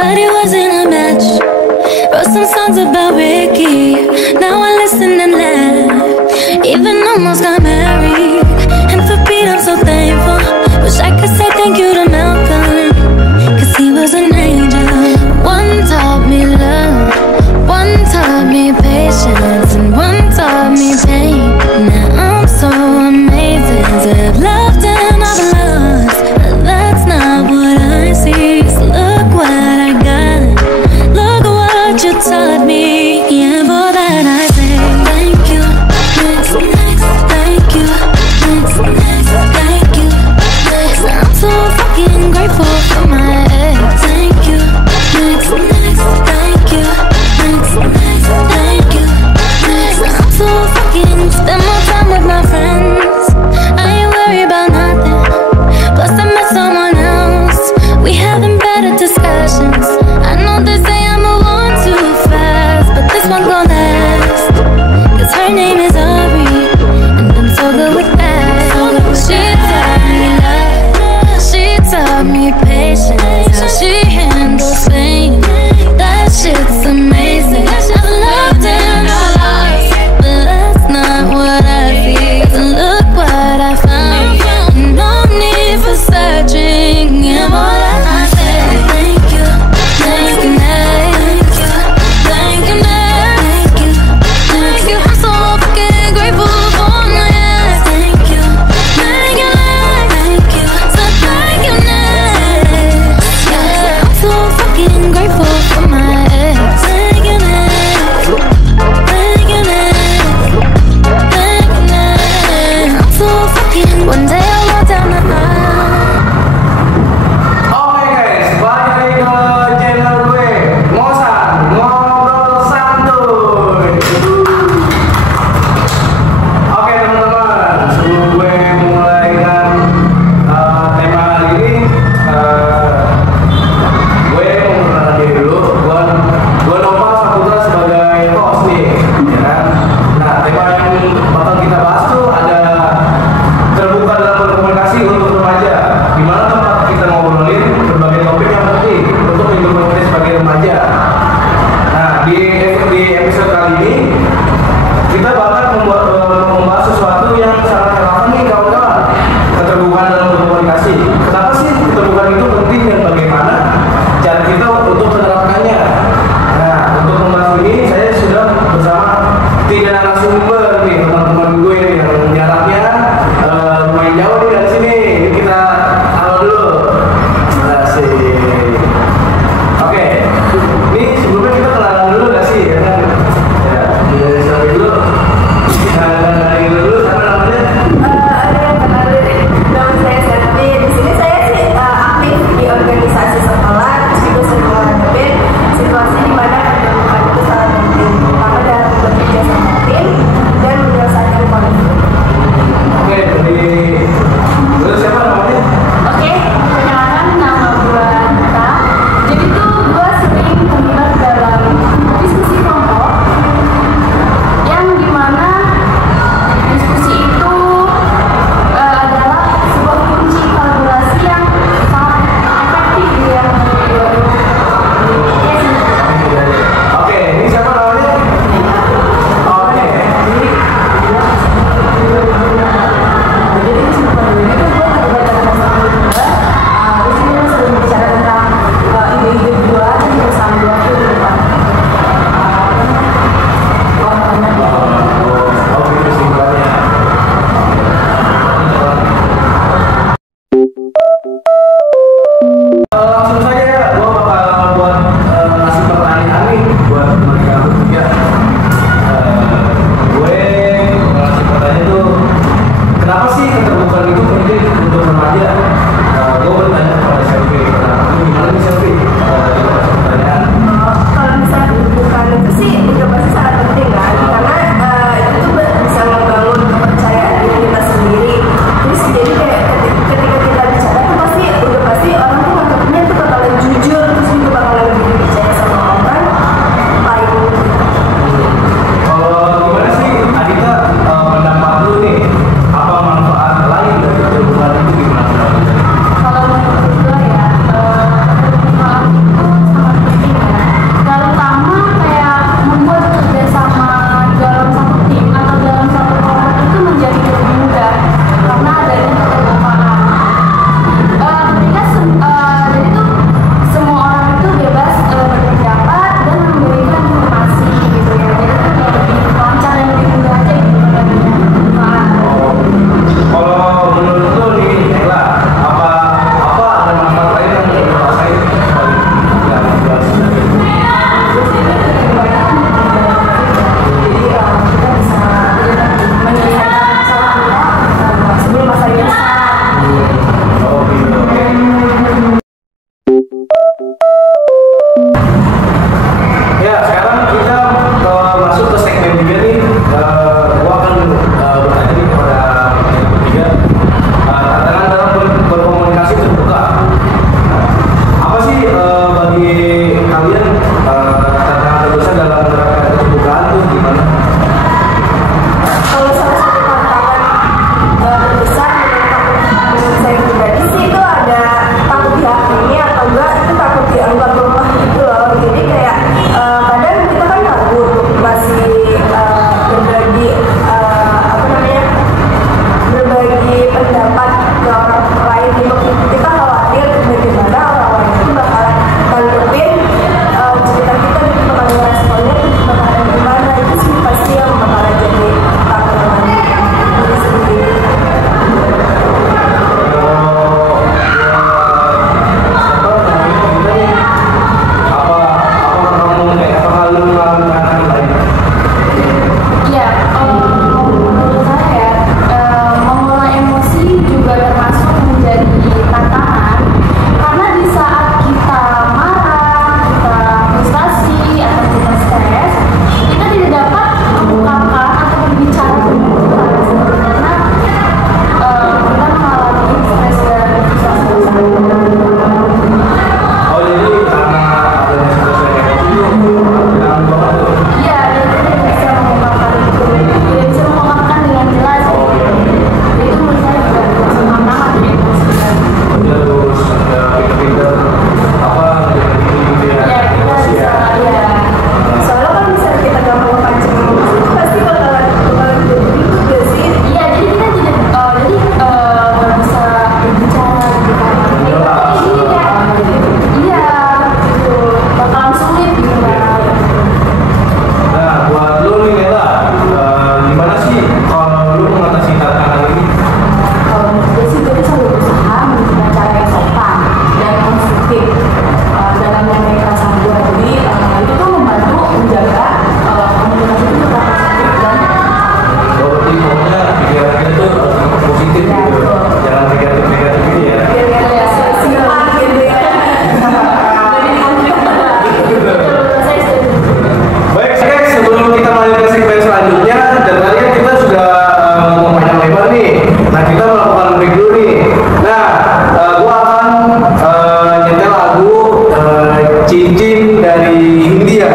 but it wasn't a match. Wrote some songs about Ricky, now I listen and laugh. Even almost got married, and for Pete I'm so thankful. Wish I could say thank you to Malcolm, cause he was an angel. One taught me love, one taught me patience, and one taught me pain. Now I'm so amazing to have loved and I've lost, but that's not what I see. So look what I got, look what you taught me. Yeah, for that I say thank you, next, thank you, next, thank you, next. I'm so fucking bagi kalian tantangan terbesar dalam menerapkan keterbukaan itu gimana? Kalau salah satu tantangan terbesar menurut saya pribadi sih itu ada takut dihakimi atau enggak itu takut dianggap lemah gitu loh. Jadi kayak kadang kita kan takut masih berbagi berbagi pendapat ke orang lain gitu. Kita khawatir bagaimana orang-orang itu bakalan tanggepin cerita kita dan bakalan responnya bakalan gimana. Itu sih pasti yang bakalan jadi tantangan diri sendiri. Iya, menurut saya mengelola emosi juga termasuk menjadi tantangan karena di saat kita marah, kita frustasi atau kita stres, kita tidak dapat mengungkapkan atau berbicara karena kita mengalami stres dan frustasi tersebut. Oh jadi karena adanya stres itu bilang banget tuh. Iya, dan kita tidak bisa mengungkapkan itu, tidak bisa mengungkapkan dengan jelas. Itu menurut saya juga termasuk tantangan di emosi. Dia harus pinter-pinter apa gitu ya. Ya, kita bisa, ya. Soalnya kan misalnya kita gampang pancing emosi itu pasti bakalan jadi juga sih. Iya, jadi kita tidak, nggak bisa berbicara gitu kan. Iya, gitu. Bakalan sulit gitu kan. Nah, buat lu nih Nela, gimana sih kalau lu mengatasi tantangan ini? Kalau menurut sih kita selalu berusaha dengan cara yang sopan dan konstruktif dalam mengenai perasaan gue. Jadi itu tuh membantu menjaga komunikasi itu tetap positif dan Berarti pokoknya pikiran kita tuh harus tetap positif Ya, gitu. betul. Jangan negatif-negatif gitu ya. Biar nggak ada sia-sia gitu ya. dari konflik saya setuju. Baik, guys, sebelum kita lanjut ke segmen selanjutnya, dan tadi kan kita sudah ngomong panjang lebar nih. Nah, kita melakukan break dulu nih. Nah, gua akan nyetel lagu Cincin dari Hindia.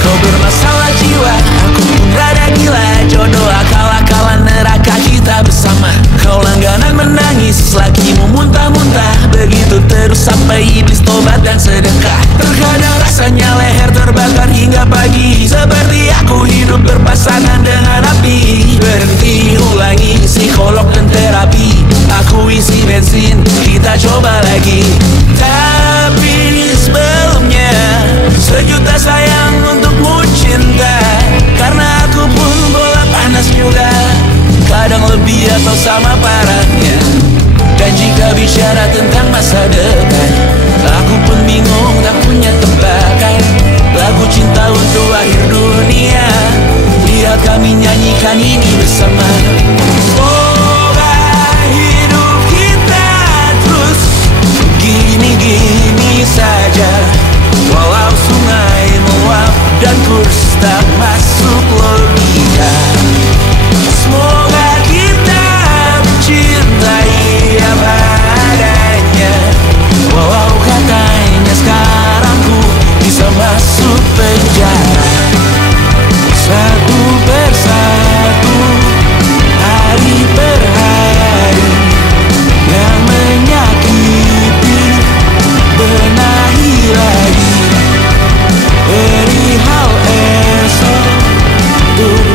Kau bermasalah jiwa, aku pun rada gila. Jodoh akal-akalan neraka kita bersama. Kau langganan menangis, lakimu muntah-muntah. Begitu terus sampai iblis tobat dan sedekah. Terkadang rasanya leher terbakar hingga pagi. Seperti aku hidup berpasangan dengan api. Berhenti ulangi psikolog dan terapi. Aku isi bensin, kita coba lagi. Tapi sebelumnya sejuta sayang untukmu cinta. Karena aku pun bola panas juga, kadang lebih atau sama parahnya. Dan jika bicara tentang masa depan, aku pun bingung tak punya tebakan. Lagu cinta untuk akhir dunia, lihat kami nyanyikan ini bersama. Semoga hidup kita terus gini-gini saja. Walau sungai meluap dan kurs tak masuk logika. Semoga kita mencintai apa adanya. Walau katanya sekarang ku bisa masuk penjara. Satu persatu, hari per hari, yang menyakiti benahi lagi. Perihal esok, untuk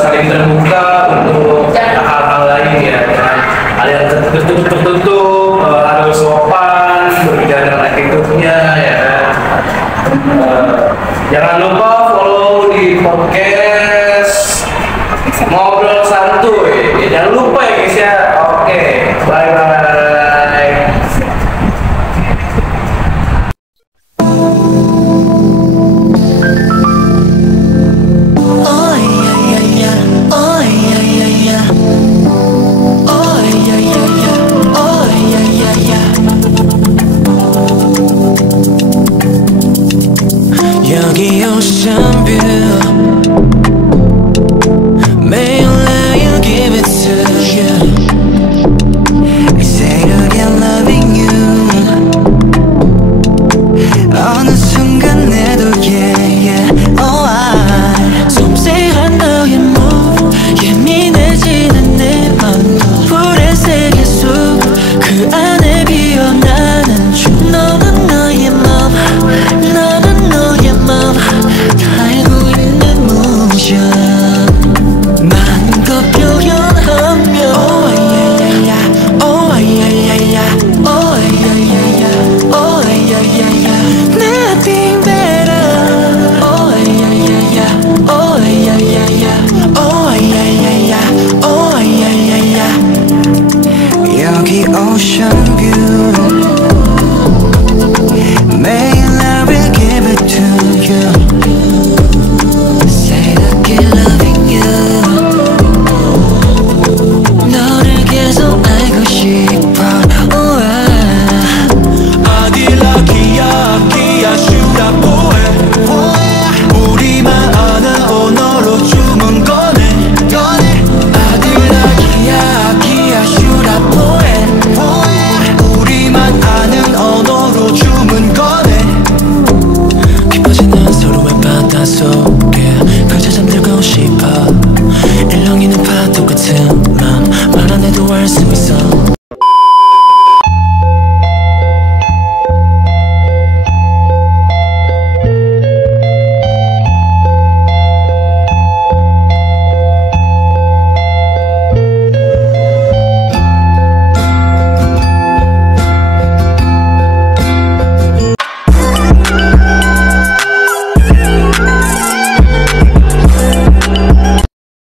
saling terbuka untuk hal-hal lain ya, dengan hal yang tertutup, harus sopan berbicara dengan attitude-nya ya. Jangan lupa follow di podcast Ngobrol Santuy. Jangan lupa ya guys ya. Oke, bye bye. 여기 ocean view